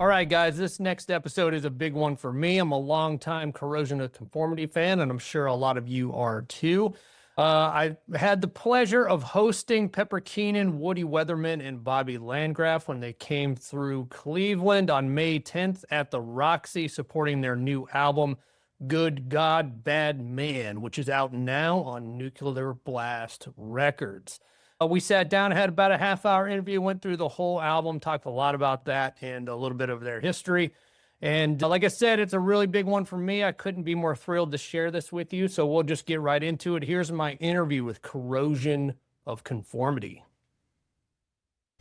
All right, guys, this next episode is a big one for me. I'm a longtime Corrosion of Conformity fan, and I'm sure a lot of you are too. I had the pleasure of hosting Pepper Keenan, Woody Weatherman, and Bobby Landgraf when they came through Cleveland on May 10th at the Roxy, supporting their new album, Good God, Baad Man, which is out now on Nuclear Blast Records. We sat down, had about a half-hour interview, went through the whole album, talked a lot about that and a little bit of their history. And like I said, it's a really big one for me. I couldn't be more thrilled to share this with you, so we'll just get right into it. Here's my interview with Corrosion of Conformity.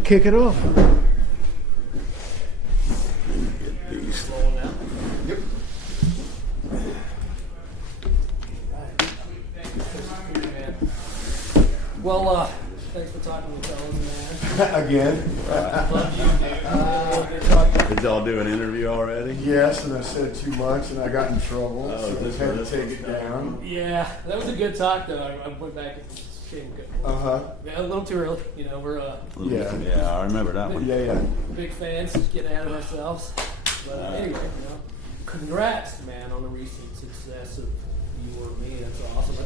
Kick it off. Get these. Rolling out. Yep. Well, thanks for talking with fellas, man. Again. Love you, dude. Good talking. Did y'all do an interview already? Yes, and I said too much, and I got in trouble, so I had to take it down. Yeah, that was a good talk, though. I went back and shame. Yeah, a little too early. You know, we're Yeah, I remember that one. Yeah. big fans, just getting ahead of ourselves. But anyway, congrats, man, on the recent success of you or me. That's awesome. I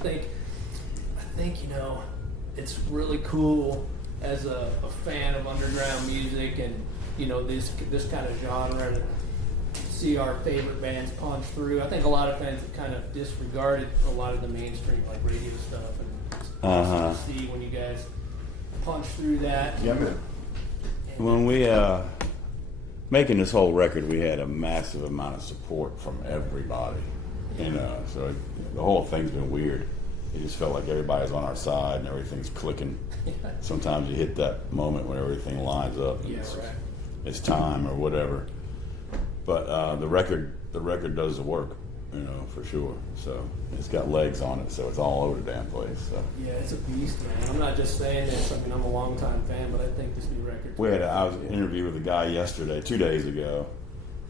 think it's really cool as a fan of underground music and this kind of genre to see our favorite bands punch through. I think a lot of fans have kind of disregarded a lot of the mainstream like radio stuff, and it's awesome to see when you guys punch through that. Yeah, man. When we making this whole record, we had a massive amount of support from everybody. So the whole thing's been weird. It just felt like everybody's on our side and everything's clicking. Sometimes you hit that moment when everything lines up. And it's time or whatever. But the record does the work, for sure. So it's got legs on it, so it's all over the damn place. So. Yeah, it's a beast, man. I'm not just saying this. I mean, I'm a longtime fan, but I think this new record. I was interviewed with a guy yesterday, 2 days ago,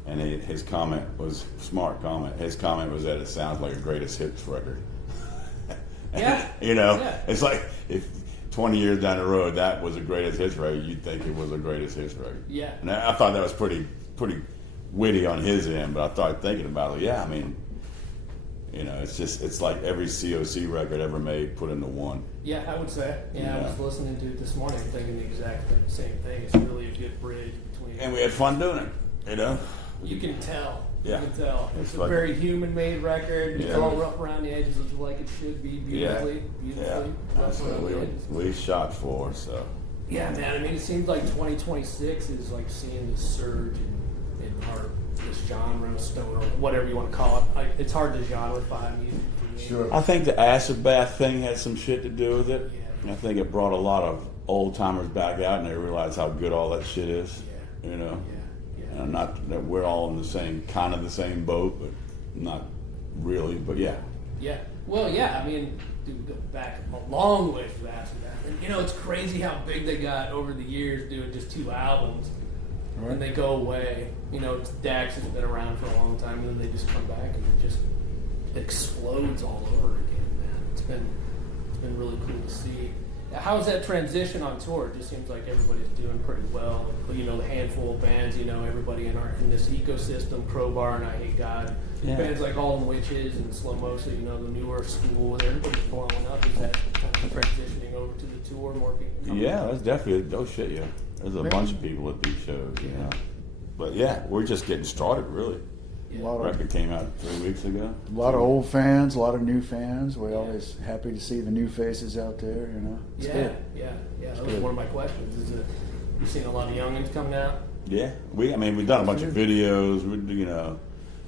and his comment was smart comment. His comment was that it sounds like a greatest hits record. Yeah. It's like if 20 years down the road that was a greatest hits record, you'd think it was a greatest hits record. Yeah. And I thought that was pretty witty on his end, but I started thinking about it. Yeah, I mean, it's like every C.O.C. record ever made put into one. Yeah, I would say. Yeah, I was listening to it this morning thinking the exact same thing. It's really a good bridge between. And we had fun doing it, You can tell. Yeah. You can tell. It's a like very human-made record. It's Yeah. all rough around the edges, it's like it should be, beautifully. Yeah. Rough around the edges. We shot for, so. Yeah, man. I mean, it seems like 2026 is like seeing this surge in this genre, stoner, whatever you want to call it. It's hard to genreify music for me. Sure. I think the acid bath thing had some shit to do with it. Yeah. I think it brought a lot of old timers back out, and they realized how good all that shit is. Yeah. Yeah. Yeah. Not that we're all in the same boat, but not really. But yeah. Yeah. Well, yeah. I mean, dude, go back a long way for that. And it's crazy how big they got over the years doing just 2 albums, and they go away. Dax has been around for a long time, and then they just come back and it just explodes all over again, man. It's been really cool to see. How's that transition on tour? It just seems like everybody's doing pretty well. The handful of bands, everybody in this ecosystem, Crowbar and I Hate God, bands like All Them Witches and Slow Motion, the newer school, everybody's blowing up. Is that kind of transitioning over to the tour? More people? Yeah, that's definitely, yeah. There's a bunch of people at these shows, But yeah, we're just getting started, really. Yeah. The record came out 3 weeks ago. A lot of old fans, a lot of new fans. We're always happy to see the new faces out there, It's good. Yeah. That was one of my questions. Is that you seen a lot of youngins coming out? Yeah, we've done a bunch of videos.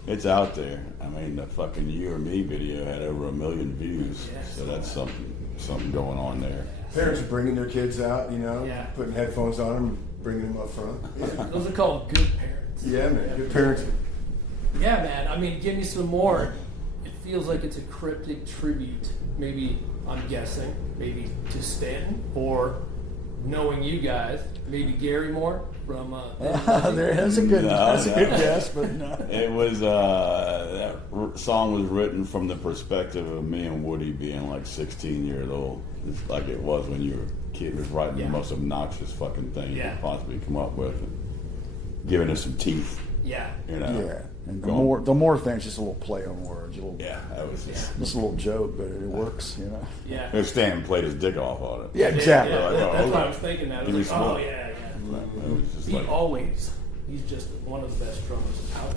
It's out there. I mean, the fucking You or Me video had over 1 million views. Yeah, so that's something going on there. Parents are bringing their kids out, putting headphones on them, bringing them up front. Yeah, Those are called good parents. yeah man. Good parenting. Yeah, man. I mean, give me some more. It feels like it's a cryptic tribute. Maybe, I'm guessing, maybe to Stanton, or knowing you guys, maybe Gary Moore from. That's a good guess, but no. It was that song was written from the perspective of me and Woody being like 16 years old. It's like it was when you were a kid. It was writing the most obnoxious fucking thing you could possibly come up with. And, giving us some teeth. Yeah. You know. Yeah, and Going- the more thing's just a little play on words, a little, Yeah, that was just a little joke, but it works, you know. Yeah. If Stanton played his dick off on it. Yeah, exactly. Yeah, Like, oh, that's what I okay. was thinking. I Give me was like, some oh more. yeah. It was just He like, always, he's just one of the best drummers out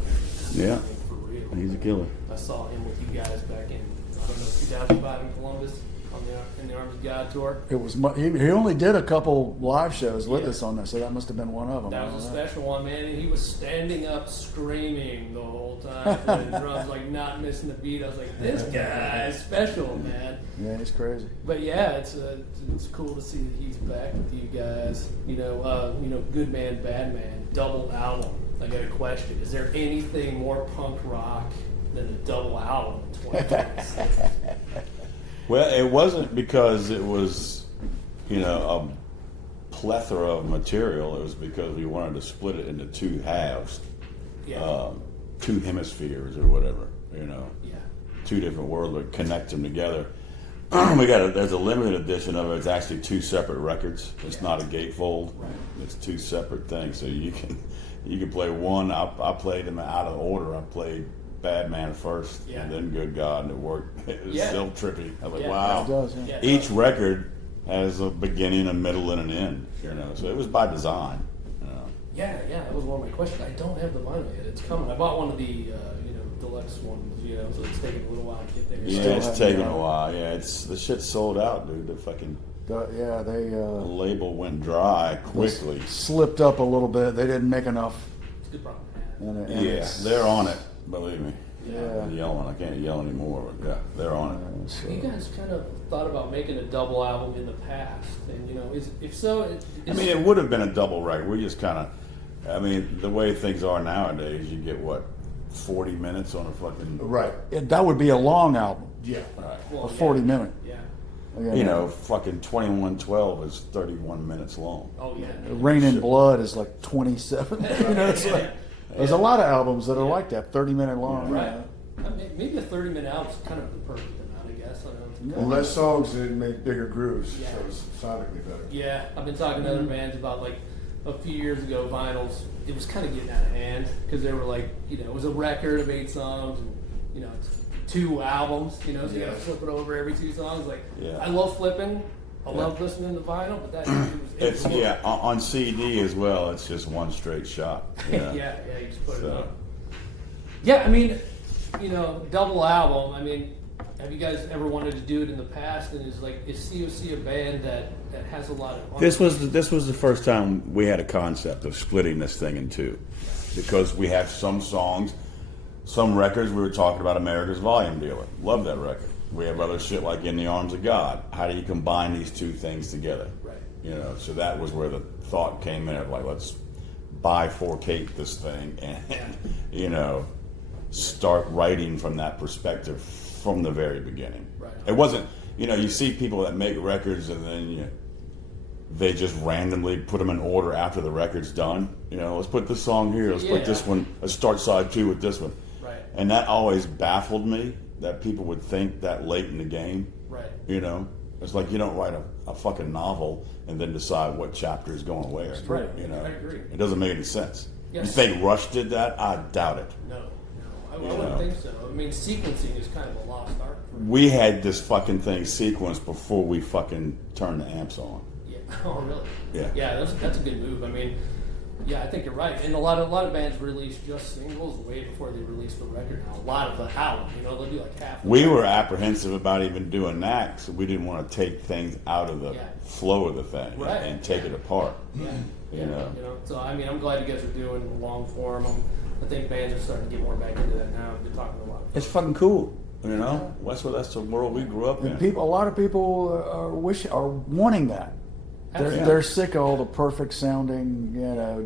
there. Yeah. I mean, for real. he's a killer. I saw him with you guys back in, I don't know, 2005 in Columbus on the In the Arms of God tour. It was he only did a couple live shows with Yeah. us on that, so that must have been one of them. That was a special one, man. And he was standing up screaming the whole time, playing drums, like not missing the beat. I was like, this guy is special, man. Yeah, he's crazy. But yeah, it's cool to see that he's back with you guys. You know, Good Man, Bad Man, double album. I got a question: is there anything more punk rock than a double album in 2026? Well, it wasn't because it was, you know, a plethora of material. It was because we wanted to split it into two halves, Yeah, two hemispheres or whatever, you know, yeah, two different worlds, but connect them together. There's a limited edition of it. It's actually two separate records. It's not a gatefold. Right. It's two separate things. So you can play one. I played them out of order. I played Baad Man first, Yeah. and then Good God, and it worked. It was Yeah. still trippy. I was like, Yeah. wow. It does, yeah. yeah. Each record has a beginning, a middle, and an end. You know, so it was by design. You know. Yeah, that was one of my questions. I don't have the vinyl yet. It's coming. I bought one of the deluxe ones, so it's taking a little while to get there. Yeah, Still it's haven't taking done a it. while. Yeah, the shit's sold out, dude. The fucking Yeah, they label went dry quickly. slipped up a little bit. They didn't make enough. It's a good problem to have. And Yeah, it's- they're on it. Believe me. Yeah. I'm yelling. I can't yell anymore. But yeah, they're on it. so- You guys kind of thought about making a double album in the past, and if so, I mean, it would have been a double record. We just kind of, I mean, the way things are nowadays, you get what, 40 minutes on a fucking, Right. That would be a long album, yeah, right. well, a 40 minute. Yeah. You know, fucking 2112 is 31 minutes long. Oh yeah. Rain in Blood is like 27. It's like, there's a lot of albums that are like that, 30-minute long. Right. Maybe a 30-minute album is kind of the perfect amount, I guess. I don't know. Well, less songs and make bigger grooves, Yeah. so it's sonically better. Yeah, I've been talking to other bands about like a few years ago, vinyls. It was kind of getting out of hand because they were like, it was a record of 8 songs, and it's 2 albums. So you got to flip it over every 2 songs. Like, Yeah. I love flipping. I love listening to vinyl, but it was On CD as well. It's just one straight shot. yeah, you just put it on. Yeah, I mean, double album. I mean, have you guys ever wanted to do it in the past? And is C.O.C. a band that has a lot of? This was the first time we had a concept of splitting this thing in two, because we have some songs, some records. We were talking about America's Volume Dealer. Love that record. We have other shit like In the Arms of God. How do you combine these two things together? Right. So that was where the thought came in of like, let's bifurcate this thing and start writing from that perspective from the very beginning. Right. It wasn't, you see people that make records and then they just randomly put them in order after the record's done. Let's put this song here. Let's put this one. Let's start side 2 with this one. Right. And that always baffled me that people would think that late in the game. Right. It's like you don't write a fucking novel and then decide what chapter is going where. Right. I agree. It doesn't make any sense. Yes. You think Rush did that? I doubt it. No, I wouldn't think so. I mean, sequencing is kind of a lost art. We had this fucking thing sequenced before we fucking turned the amps on. Yeah. Oh, really? Yeah. Yeah, that's a good move. I mean, yeah, I think you're right. And a lot of bands release just singles way before they release the record. Now, a lot of the album, they'll do like half. We were apprehensive about even doing that, so we didn't want to take things out of the flow of the thing and take it apart. Yeah. So I mean, I'm glad you guys are doing long form. I think bands are starting to get more back into that now. They're talking a lot. It's fucking cool. That's the world we grew up in. A lot of people are wanting that. They're sick of all the perfect sounding,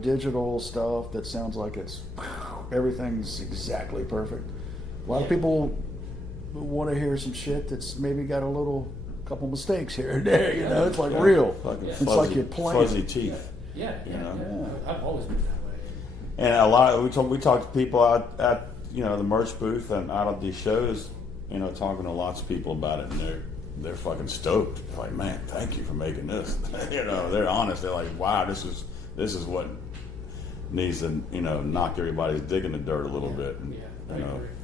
digital stuff that sounds like everything's exactly perfect. A lot of people want to hear some shit that's maybe got a couple mistakes here and there. It's like real. It's Fuzzy, like you're playing. fuzzy teeth. Yeah. I've always been that way. And a lot we talk to people out at the merch booth and out of these shows, talking to lots of people about it, and they're fucking stoked. They're like, man, thank you for making this. They're honest. They're like, wow, this is what needs to, knock everybody's dick in the dirt a little bit, and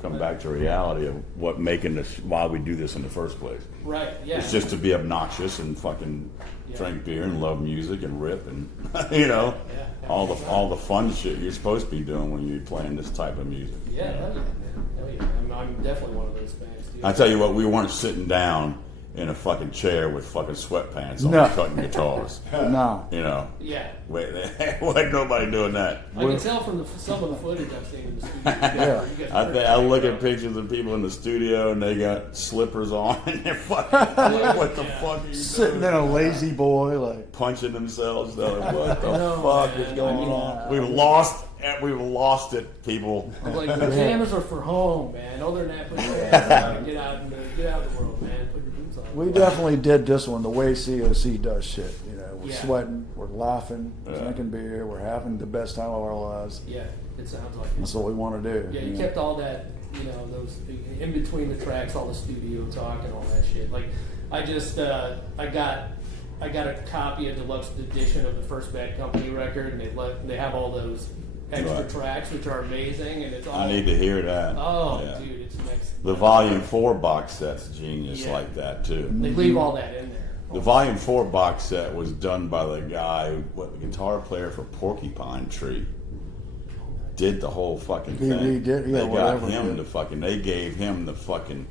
come back to reality of what making this, why we do this in the first place. Right. Yeah. It's just to be obnoxious and fucking drink beer and love music and rip and all the fun shit you're supposed to be doing when you're playing this type of music. Yeah, hell yeah, man. Hell yeah. I'm definitely one of those fans. Too. I tell you what, we weren't sitting down in a fucking chair with fucking sweatpants on cutting guitars. No. Yeah. Wait, there wasn't nobody doing that. I can tell from some of the footage I've seen in the studio. I look at pictures of people in the studio and they got slippers on and they're fucking what the fuck are you sitting doing? in a lazy boy, like punching themselves. They're like, what the fuck is going on? We've lost it, people. I'm like, the pajamas are for home, man. Other than that, put your hands on and get out in the world, man. Put your boots on. We definitely did this one the way C.O.C. does shit. We're sweating, we're laughing, drinking beer, we're having the best time of our lives. Yeah, it sounds like it. That's what we want to do. Yeah, you kept all that, those in between the tracks, all the studio talk and all that shit. Like, I just, I got a copy of the deluxe edition of the first Bad Company record, and they have all those extra tracks, which are amazing, and it's all. I need to hear that. Oh, dude, it's next. The Volume 4 box set's genius like that too. They leave all that in there. The Volume 4 box set was done by the guy, the guitar player for Porcupine Tree. Did the whole fucking thing. He did, they whatever. got him they gave him the fucking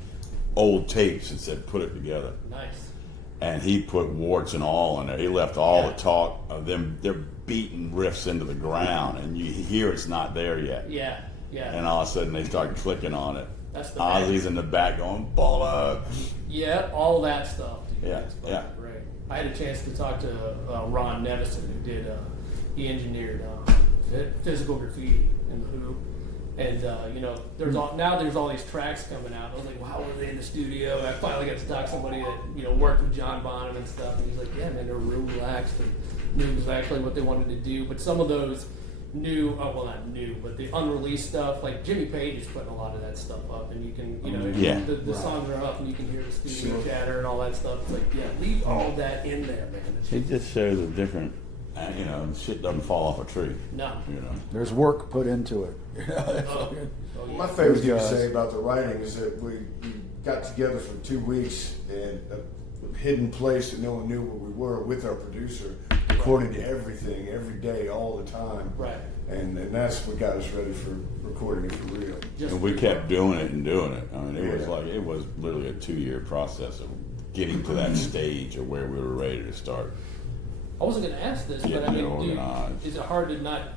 old tapes and said, put it together. Nice. And he put warts and all in there. He left all the talk of them. They're beating riffs into the ground, and you hear it's not there yet. Yeah, yeah. And all of a sudden they start clicking on it. That's the Ozzy's in the back going, ball Yeah, all that stuff. Dude. Yeah, yeah. Great. I had a chance to talk to Ron Nevison, who did. He engineered Physical Graffiti in the Who. And there's all these tracks coming out. I was like, wow, were they in the studio? I finally got to talk to somebody that worked with John Bonham and stuff. And he's like, yeah, man, they were real relaxed and knew exactly what they wanted to do. But some of those not new, but the unreleased stuff, like Jimmy Page is putting a lot of that stuff up, and you can, the songs are up and you can hear the studio chatter and all that stuff. It's like, leave all that in there, man. It just shows a different. Shit doesn't fall off a tree. No. There's work put into it. My favorite thing to say about the writing is that we got together for 2 weeks in a hidden place that no one knew where we were with our producer, recording everything every day, all the time. Right. And that's what got us ready for recording it for real. And we kept doing it and doing it. I mean, it was literally a 2-year process of getting to that stage of where we were ready to start. I wasn't going to ask this, but I mean, dude, is it hard to not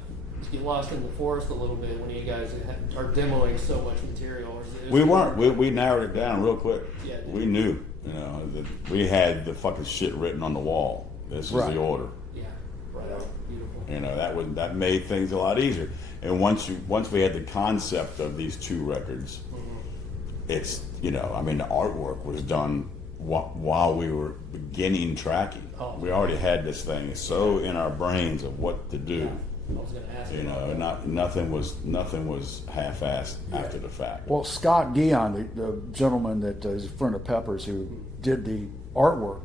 get lost in the forest a little bit when you guys are demoing so much material? Or we weren't. We narrowed it down real quick. Yeah, we knew, that we had the fucking shit written on the wall. This is the order. Yeah, right on. Beautiful. That made things a lot easier. And once we had the concept of these 2 records, it's the artwork was done while we were beginning tracking. We already had this thing so in our brains of what to do. I was going to ask nothing was half-assed after the fact. Well, Scott Guion, the gentleman that is a friend of Pepper's who did the artwork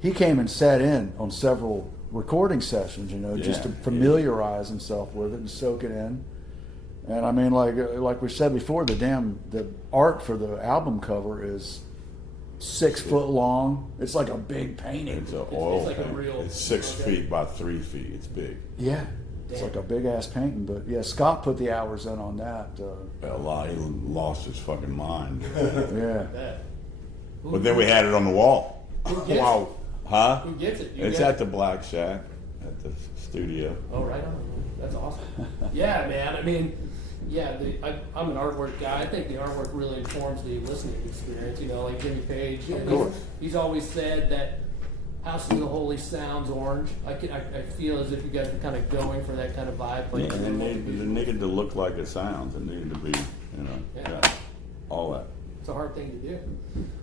he came and sat in on several recording sessions, just to familiarize himself with it and soak it in. And I mean, like we said before, the art for the album cover is 6 foot long. It's like a big painting. It's an oil like painting. a real. It's 6 feet by 3 feet. It's big. Yeah. It's like a big ass painting. But yeah, Scott put the hours in on that. A lot. He lost his fucking mind. Yeah. But then we had it on the wall. Wow. Huh? Who gets it? It's at the Black Shack at the studio. Oh, right on. That's awesome. Yeah, man. I mean, I'm an artwork guy. I think the artwork really informs the listening experience. Like Jimmy Page. He's always said that House of the Holy sounds orange. I feel as if you guys are kind of going for that kind of vibe. Like, it needed to look like it sounds. It needed to be, all that. It's a hard thing to do.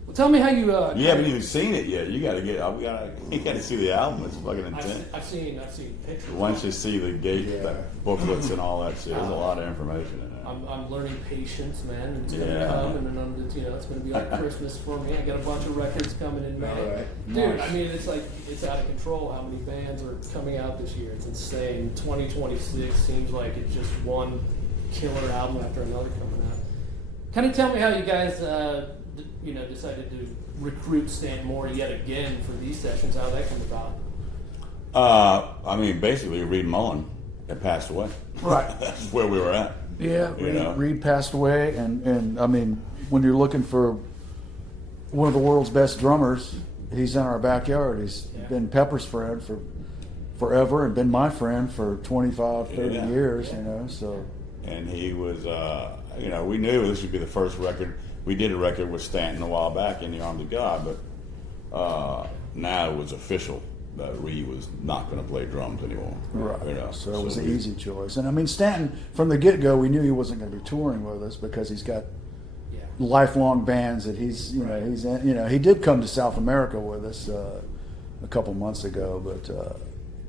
Well, tell me how you. You haven't even seen it yet. You got to get. You got to see the album. It's fucking intense. I've seen pictures. Once you see the booklets and all that shit, there's a lot of information in it. I'm learning patience, man. It's gonna come, and then it's gonna be like Christmas for me. I got a bunch of records coming in May. Right. Dude, Nice. I mean, it's out of control how many bands are coming out this year. It's insane. 2026 seems like it's just one killer album after another coming out. Kind of tell me how you guys, decided to recruit Stanton Moore yet again for these sessions. How that came about? Basically, Reed Mullin had passed away. Right. That's where we were at. Yeah, You know? Reed passed away, and I mean, when you're looking for one of the world's best drummers, he's in our backyard. He's been Pepper's friend for forever and been my friend for 25, 30 years, so. And he was, we knew this would be the first record. We did a record with Stanton a while back in the Arms of God, but now it was official that Reed was not going to play drums anymore. Right. So it was an easy choice. And I mean, Stanton, from the get-go, we knew he wasn't going to be touring with us because he's got lifelong bands that he's in. He did come to South America with us a couple months ago,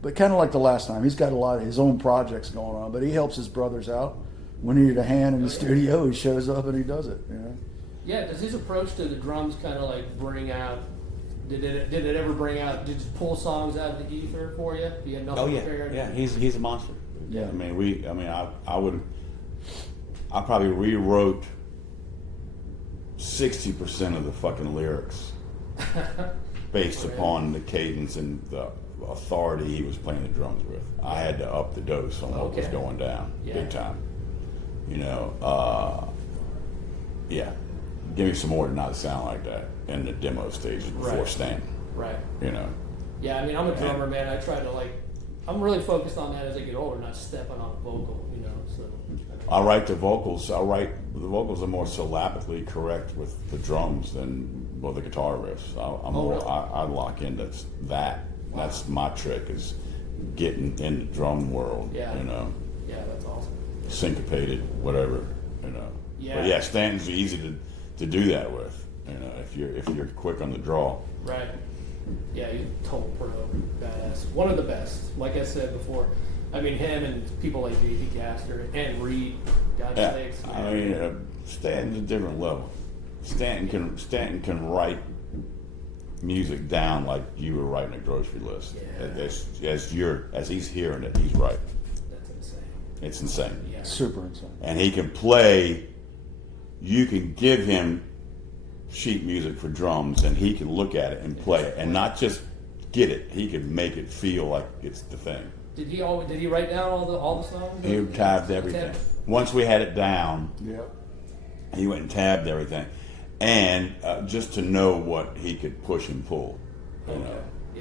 but kind of like the last time, he's got a lot of his own projects going on, but he helps his brothers out. When he needed a hand in the studio, he shows up and he does it. Yeah, does his approach to the drums kind of like bring out? Did it ever bring out? Did it pull songs out of the ether for you? Do you have nothing prepared? Yeah. He's a monster. Yeah. I probably rewrote 60% of the fucking lyrics based upon the cadence and the authority he was playing the drums with. I had to up the dose on what was going down big time. Give me some more to not sound like that in the demo stages before Stanton. Right. Yeah, I mean, I'm a drummer, man. I try to I'm really focused on that as I get older, not stepping on a vocal, so. I write the vocals. The vocals are more syllabically correct with the drums than the guitar riffs. I lock into that. Wow. That's my trick, is getting in the drum world. Yeah, that's awesome. Syncopated, whatever, Yeah. But Stanton's easy to do that with, if you're quick on the draw. Right. Yeah, he's a total pro, badass. One of the best. Like I said before, I mean, him and people like J.P. Caster and Reed, God's sakes. Man. I mean, Stanton's a different level. Stanton can write music down like you were writing a grocery list. Yeah. As he's hearing it, he's right. That's insane. It's insane. Yeah. Super insane. And he can play. You can give him sheet music for drums, and he can look at it and play it, and not just get it. He can make it feel like it's the thing. Did he write down all the songs? He tabbed everything. Once we had it down, he went and tabbed everything, and just to know what he could push and pull.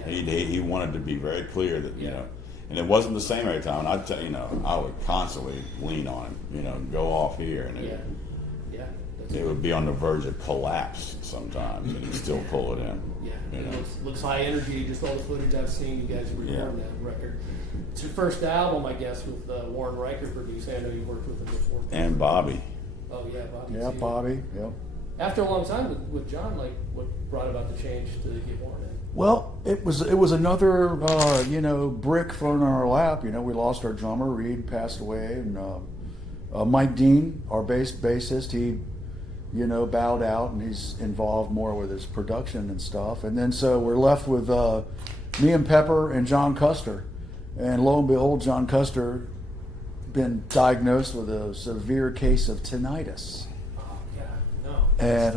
He wanted to be very clear that and it wasn't the same every time. And I'd tell I would constantly lean on him, go off here, and it would be on the verge of collapse sometimes, and he'd still pull it in. Yeah, it looks high energy. Just all the footage I've seen, you guys recording that record. It's your first album, I guess, with Warren Riker producing. I know you worked with him before. And Bobby. Oh yeah, Bobby. Yeah, Bobby. Yep. After a long time with John, what brought about the change to get Warren in? Well, it was another brick thrown in our lap. We lost our drummer. Reed passed away, and Mike Dean, our bassist, he bowed out, and he's involved more with his production and stuff. And then so we're left with me and Pepper and John Custer. And lo and behold, John Custer been diagnosed with a severe case of tinnitus. Oh God, no. And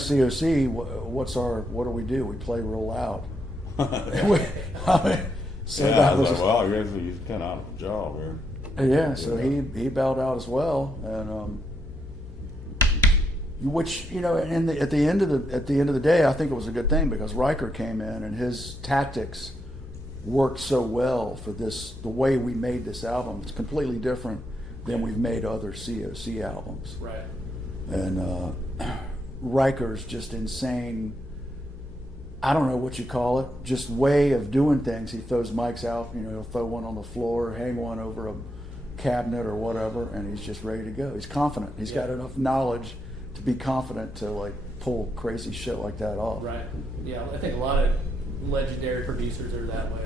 C.O.C. What do we do? We play real loud. I was like, well, he's kind of out of the job here. Yeah, so he bowed out as well, and which at the end of the day, I think it was a good thing, because Riker came in and his tactics worked so well for the way we made this album. It's completely different than we've made other C.O.C. albums. Right. And Riker's just insane. I don't know what you call it, just way of doing things. He throws mics out, he'll throw one on the floor, hang one over a cabinet or whatever, and he's just ready to go. He's confident. He's got enough knowledge to be confident to like pull crazy shit like that off. Right. Yeah, I think a lot of legendary producers are that way.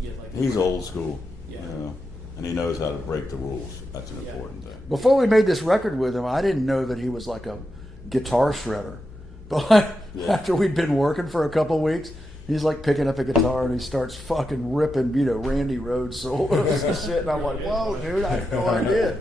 You get like He's old school. Yeah. You know, and he knows how to break the rules. That's an Yeah. important thing. Before we made this record with him, I didn't know that he was like a guitar shredder. But after we'd been working for a couple of weeks, he's like picking up a guitar and he starts fucking ripping, Randy Rhoads solos and shit. And I'm like, whoa, dude, I had no idea.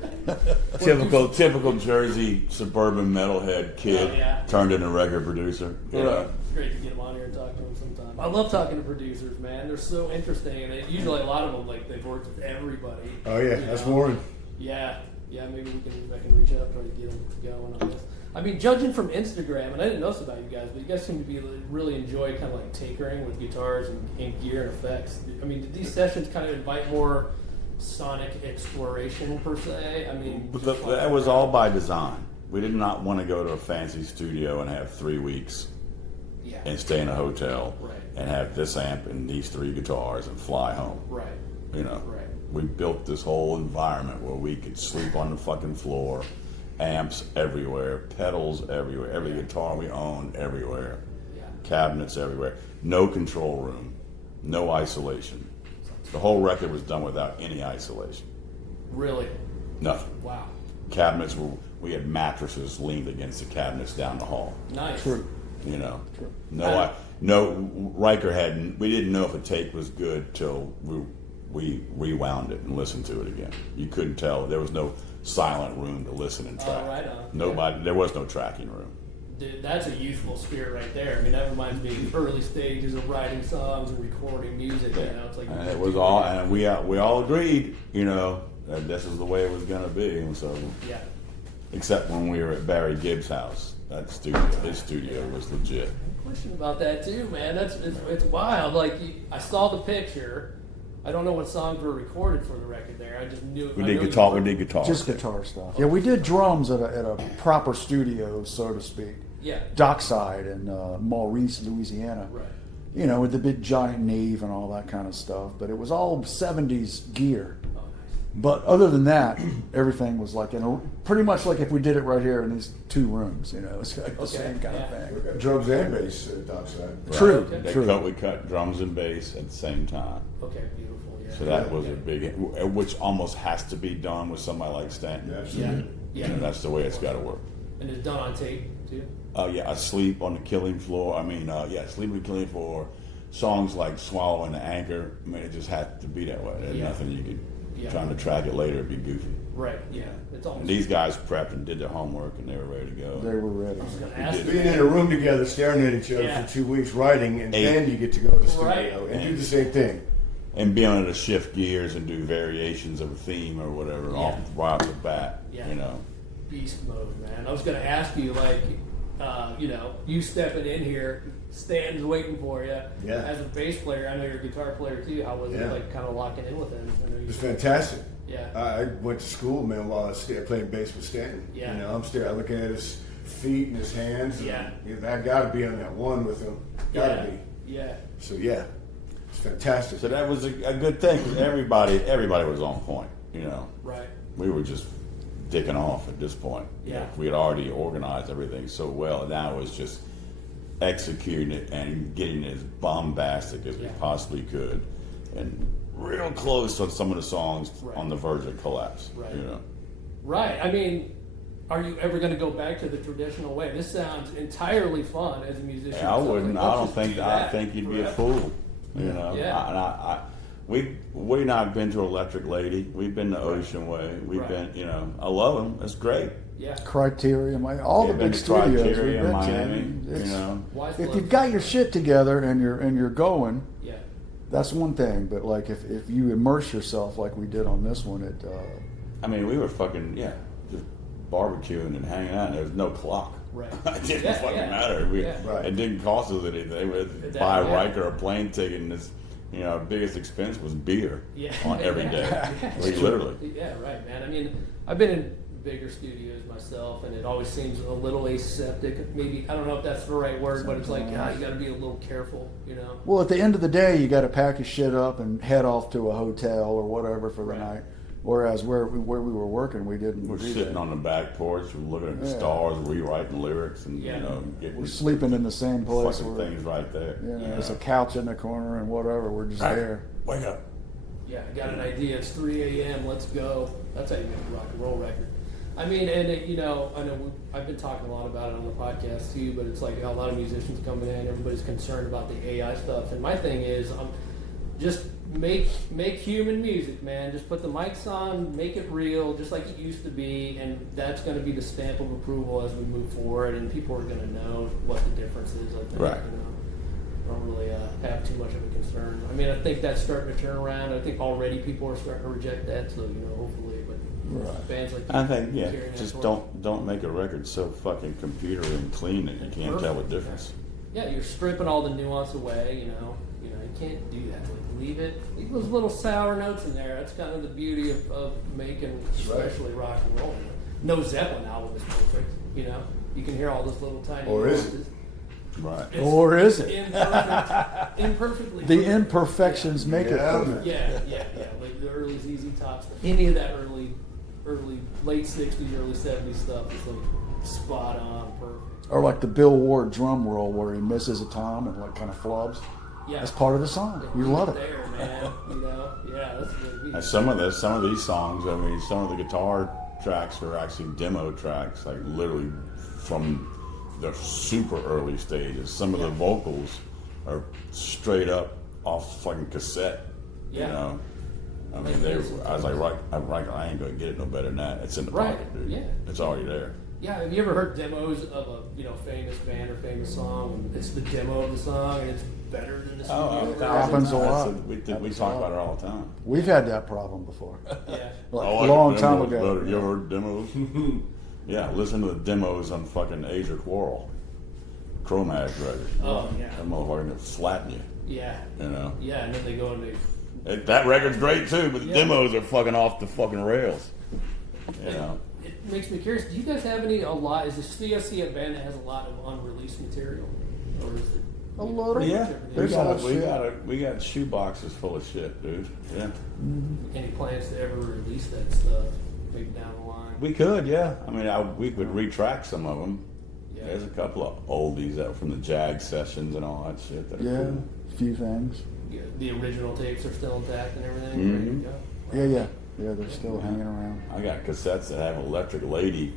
Typical Jersey suburban metalhead kid Oh, yeah. turned into record producer. You know? It's great to get him on here and talk to him sometime. I love talking to producers, man. They're so interesting, and usually a lot of them they've worked with everybody. Oh yeah, you that's know? Warren. Yeah, maybe I can reach out, try to get them going on this. I mean, judging from Instagram, and I didn't know this about you guys, but you guys seem to be really enjoy kind of like tinkering with guitars and gear and effects. I mean, did these sessions kind of invite more sonic exploration per se? I mean, But that was all by design. We did not want to go to a fancy studio and have 3 weeks yeah, and stay in a hotel Right. and have this amp and these 3 guitars and fly home. right, You know, right. we built this whole environment where we could sleep on the fucking floor, amps everywhere, pedals everywhere, every guitar we owned everywhere, Yeah. cabinets everywhere, no control room, no isolation. The whole record was done without any isolation, Really, nothing. wow, Cabinets we had mattresses leaned against the cabinets down the hall. nice. True. You know, True. Riker hadn't. We didn't know if a take was good till we rewound it and listened to it again. You couldn't tell. There was no silent room to listen and track. right on. Nobody. There was no tracking room. Dude, that's a youthful spirit right there. I mean, that reminds me of early stages of writing songs and recording music. You know, it's like And it was all. And we all agreed. You know, that this is the way it was going to be. And so, yeah. except when we were at Barry Gibb's house, that studio, his studio was legit. Question about that too, man. It's wild. Like I saw the picture. I don't know what songs were recorded for the record there. I just knew We did guitar. We did guitar. Just guitar stuff. Yeah, we did drums at a proper studio, so to speak. Yeah. Dockside in Maurice, Louisiana. Right. You know, with the big giant Neve and all that kind of stuff. But it was all 70s gear. Oh, nice. But other than that, everything was like pretty much like if we did it right here in these 2 rooms. You know, it's like the same kind of thing. We got drums and bass at Dockside. True, Okay. true. We cut drums and bass at the same time. Okay, beautiful. Yeah. So that was a big, which almost has to be done with somebody like Stanton. Absolutely. Yeah. You know, that's the way it's got to work. And it's done on tape too. Yeah, Asleep on the Killing Floor. Sleep on the Killing Floor. Songs like Swallowing the Anchor. I mean, it just had to be that way. There's Yeah. nothing you could, Yeah. trying to track it later, it'd be goofy. Right. Yeah. It's almost. And these guys prepped and did their homework and they were ready to go. They were ready. I was gonna ask Being you. in a room together, staring at each other Yeah. for 2 weeks, writing, and 8. then you get to go to the studio Right. and do the same thing. And being able to shift gears and do variations of a theme or whatever right off the bat. Yeah. You know. Beast mode, man. I was gonna ask you, like, you stepping in here, Stanton's waiting for you. Yeah. As a bass player, I know you're a guitar player too. How was it Yeah. like, kind of locking in with him? I know It you. was fantastic. Yeah. I went to school, man, while I was playing bass with Stanton. Yeah. You know, I'm still looking at his feet and his hands. And, Yeah. I got to be on that one with him. Got to Yeah. be. Yeah. So yeah, it's fantastic. So that was a good thing because everybody was on point. You know. Right. We were just dicking off at this point. Yeah. We had already organized everything so well. Now it was just executing it and getting it as bombastic as we Yeah. possibly could, and real close on some of the songs Right. on the verge of collapse. Right. You know. Right. I mean, are you ever going to go back to the traditional way? This sounds entirely fun as a musician. Yeah, I So, wouldn't. like, I let's don't just think. do I that think you'd be a forever. fool. You know. Yeah. We not been to Electric Lady. We've been to Ocean Way. We've Right. been. You know. I love them. It's great. Yeah. Criteria, all the We've been big to studios we've Criteria, been Miami. to. You It's- know. Wise If blood. you've got your shit together and you're going, Yeah. that's one thing. But like if you immerse yourself like we did on this one, I mean, we were fucking just barbecuing and hanging out. And there was no clock. Right. It didn't Yeah, fucking yeah. matter. Yeah. Right. It didn't cost us anything. We'd That- buy a yeah. Riker a plane ticket, and this, our biggest expense was beer Yeah. on every day. Yeah. Like, literally. Yeah, right, man. I mean, I've been in bigger studios myself, and it always seems a little aseptic. Maybe, I don't know if that's the right word, but it's like, you got to be a little careful, well, at the end of the day, you got to pack your shit up and head off to a hotel or whatever for the Right. night. Whereas where we were working, we didn't. We're do sitting that. on the back porch, we're looking at the Yeah. stars, rewriting lyrics, and Yeah. you know, getting We're sleeping in the same place. fucking Where, things right there. you know, you there's know. a couch in the corner and whatever. We're just there. Wake up. Yeah, I got an idea. It's 3 a.m. Let's go. That's how you make a rock and roll record. I mean, and it, you know, I've been talking a lot about it on the podcast too, but it's like a lot of musicians coming in, everybody's concerned about the AI stuff. And my thing is, just make human music, man. Just put the mics on, make it real, just like it used to be, and that's going to be the stamp of approval as we move forward, and people are going to know what the difference is. I think, Right. you know. I don't really have too much of a concern. I mean, I think that's starting to turn around. I think already people are starting to reject that, so, you know, hopefully, but Right. bands like I think, yeah, carrying that just torch. don't make a record so fucking computer and clean that you can't tell the Perfect. difference. Yeah, you're stripping all the nuance away, you know, you can't do that. Like, leave those little sour notes in there. That's kind of the beauty of making, especially rock and roll. No Zeppelin album is perfect, you know. You can hear all those little tiny Or is it? nuances. Right. It's Or is it? Imperfectly. The perfect. imperfections make it Yeah. perfect. Yeah. Like the early ZZ Top stuff. Any of that early late 60s, early 70s stuff is like spot on, perfect. Or like the Bill Ward drum roll where he misses a tom and like kind of flubs. Yeah. That's part of the song. You love it. There, man. You know? Yeah, that's really And some of these songs, I mean, some of the guitar tracks are actually demo tracks, like literally from the super early stages. Some of the vocals are straight up off fucking cassette. Yeah. You know, I mean, I was like, Riker, I ain't gonna get it no better than that. It's in the Right, pocket, dude. yeah. It's already there. Yeah, have you ever heard demos of a famous band or famous song, and it's the demo of the song, and it's better than the studio? Happens a lot. We Happens talk a lot. about it all the time. We've had that problem before. Yeah. Like I a like long the time demos ago. better. You ever heard demos? Yeah, listen to the demos on fucking Age of Quarrel. Cro-Mag record. Oh, yeah. That motherfucker can flatten you, Yeah. you know. Yeah, and then they go into That record's great too, but the Yeah. demos are fucking off the fucking rails. You know. It makes me curious. Do you guys have is the C.O.C. a band that has a lot of unreleased material, or is it A lot of Yeah, There's a lot of shit. we got shoeboxes full of shit, dude. Yeah. any plans to ever release that stuff? Maybe down the line. We could, yeah. I mean, we could retract some of them. Yeah. There's a couple of oldies out from the Jag sessions and all that shit. That are Yeah, cool. a few things. Yeah, the original tapes are still intact and everything. Mhm. Ready to go. Yeah, they're still hanging around. I got cassettes that have Electric Lady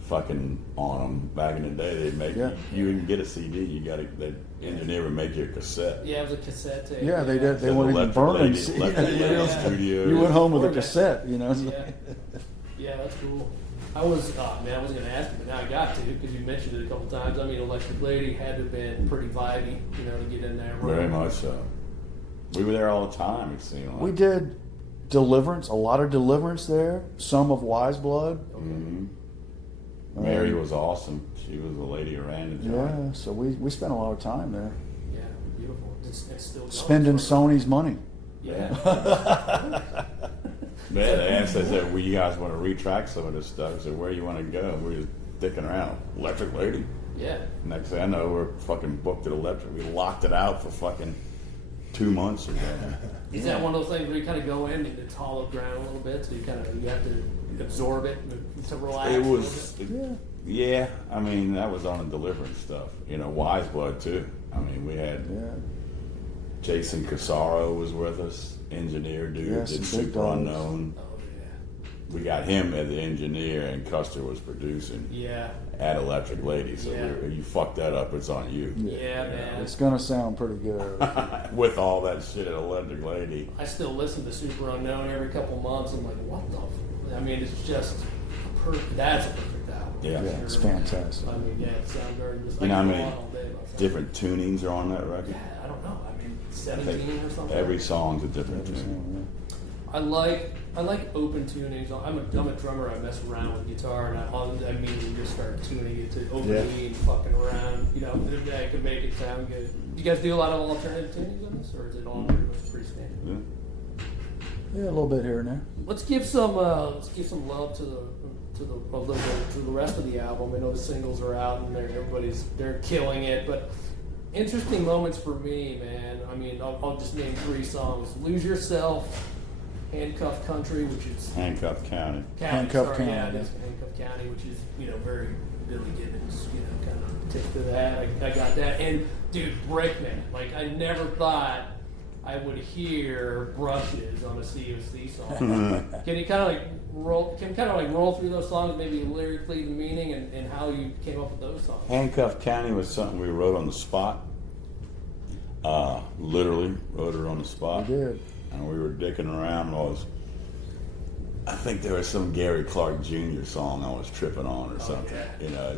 fucking on them. Back in the day, they'd make Yeah. you didn't get a CD. The engineer would make you a cassette. Yeah, it was a cassette tape. Yeah, they did. They Said wouldn't even Electric burn Lady, them. Electric Lady Yeah. Studios. You went home with a Format. cassette, you know. Yeah, that's cool. I was going to ask you, but now I got to because you mentioned it a couple times. I mean, Electric Lady had to have been pretty vibey, to get in there. Very much so. We were there all the time. It seemed like. We did Deliverance, a lot of Deliverance there. Some of Wise Blood. Mhm. Mary was awesome. She was the lady who ran the joint. Yeah, so we spent a lot of time there. Yeah, beautiful. It's still going. Spending Sony's money. Yeah. Man, they asked us, "Well, you guys want to retract some of this stuff?" I said, "Where you want to go?" We're just dicking around. Electric Lady. Yeah. Next thing I know, we're fucking booked at Electric. We locked it out for fucking 2 months or something. Is that one of those things where you kind of go in and it's hollow ground a little bit, so you have to absorb it to relax? It a was, little bit? yeah. I mean, that was on the Deliverance stuff. Wise Blood too. I mean, we had Yeah. Jason Casaro was with us, engineer dude, Yes, did some big Super dogs. Unknown. Oh We got him as the engineer, and Custer was producing yeah. at Electric Lady. So Yeah. you fucked that up, it's on you. Yeah, man. It's gonna sound pretty good. With all that shit at Electric Lady. I still listen to Superunknown every couple months. I'm like, what the? I mean, it's just that's a perfect album. Yeah. Yeah, it's fantastic. I mean, yeah, Soundgarden. Just, You know I how could many go on all day about Soundgarden. different tunings are on that record? Yeah, I don't know. I mean, I 17 think or something. every song's a different tune. I like open tunings. I'm a drummer. I mess around with guitar, and I immediately just start tuning it to openly and fucking around. I can make it sound good. Do you guys do a lot of alternative tunings on this, or is it all pretty standard? Yeah. Yeah, a little bit here and there. Let's give some love to the rest of the album. I know the singles are out and they're killing it, but interesting moments for me, man. I mean, I'll just name 3 songs: "Lose Yourself," Handcuff Country, which is Handcuff County. Handcuff County, Yeah, it yeah. is Handcuff County, which is, very Billy Gibbons, kind of tip to that. I got that. And dude, Brickman, like I never thought I would hear brushes on a C.O.C. song. Can you kind of roll through those songs, maybe lyrically the meaning and how you came up with those songs? Handcuff County was something we wrote on the spot. Literally wrote it on the spot. We did. And we were dicking around. I think there was some Gary Clark Jr. song I was tripping on or something.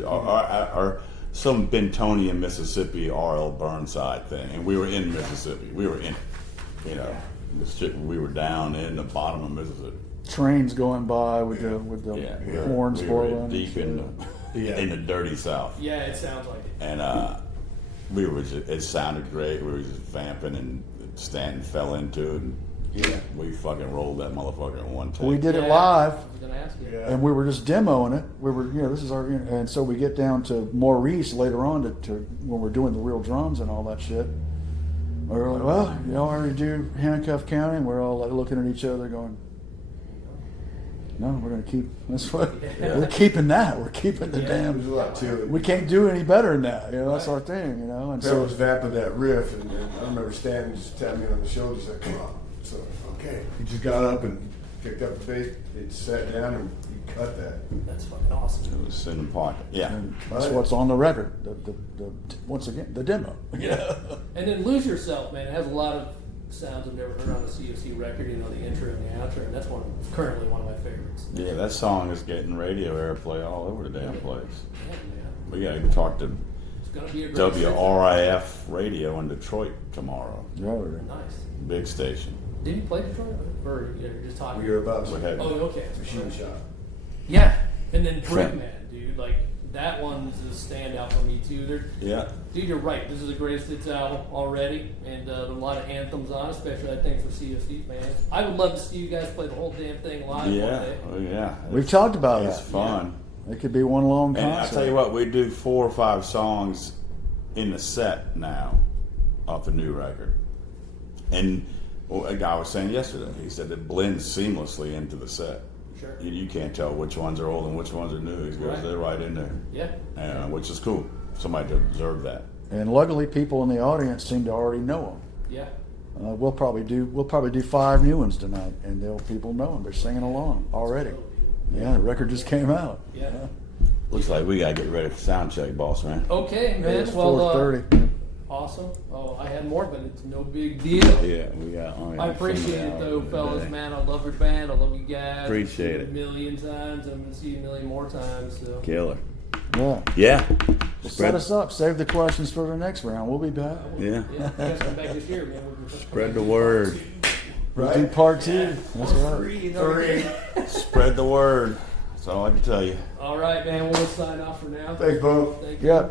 Or some Bentonian, Mississippi, R.L. Burnside thing. And we were in Mississippi. We were in it. We were down in the bottom of Mississippi. Trains going by with the horns we were blowing. deep in the dirty South. Yeah, it sounds like it. And it sounded great. We were just vamping, and Stanton fell into it. And we fucking rolled that motherfucker in one take. We did it live. I was going to ask you. Yeah. And we were just demoing it. We were, this is our, and so we get down to Maurice later on to when we're doing the real drums and all that shit. We were like, well, I already do Handcuff County, and we're all like looking at each other going, no, we're going to keep, that's what, we're keeping that. We're keeping the There's damn, a lot to it. we can't do any better than that. That's our thing, And Bill so, was vamping that riff, and I remember Stanton just tapped me on the shoulder. He's like, "Come on." So okay, he just got up and picked up the bass. He sat down and he cut that. That's fucking awesome. It was in the pocket. Yeah. and that's what's on the record. The once again, the demo. Yeah. And then Lose Yourself, man. It has a lot of sounds I've never heard on a C.O.C. record, the intro and the outro, and that's currently one of my favorites. Yeah, that song is getting radio airplay all over the damn place. Yeah, man. We got to talk to It's going to be a great WRIF radio in Detroit tomorrow. session. Nice. Big station. Did you play Detroit? Or you're just talking? We were about We to had Oh, okay. machine shop. Yeah. And then Brickman, dude. Like, that one's a standout for me, too. yeah. Dude, you're right. This is a greatest hits album already, and a lot of anthems on, especially I think for C.O.C. fans. I would love to see you guys play the whole damn thing live one Yeah. day. Oh, yeah. We've talked about It's that. fun. It could be one long And concert. I tell you what, we do 4 or 5 songs in the set now off the new record. And a guy was saying yesterday, he said it blends seamlessly into the set. Sure. You can't tell which ones are old and which ones are new. He goes, Right. they're right in there. Yeah. Which is cool. Somebody to observe that. And luckily, people in the audience seem to already know them. Yeah. We'll probably do 5 new ones tonight, and people know them. They're singing along already. Yeah, the record just came out. Yeah. Looks like we gotta get ready for sound check, boss man. Okay, man. It's Well, 4:30. awesome. Oh, I had more, but it's no big deal. Yeah, we got. I appreciate it though, fellas, man. I love your band. I love you guys. Appreciate I've seen it. you a million times. I'm gonna see you a million more times. So. Killer. Yeah. Yeah. Set us up. Save the questions for the next round. We'll be back. Yeah. Yeah, you guys come back this year, man. Spread the word. We'll do part 2. That's right. Three. Spread the word. That's all I can tell you. All right, man. We'll sign off for now. Thanks, Bo. Thank you. Yep.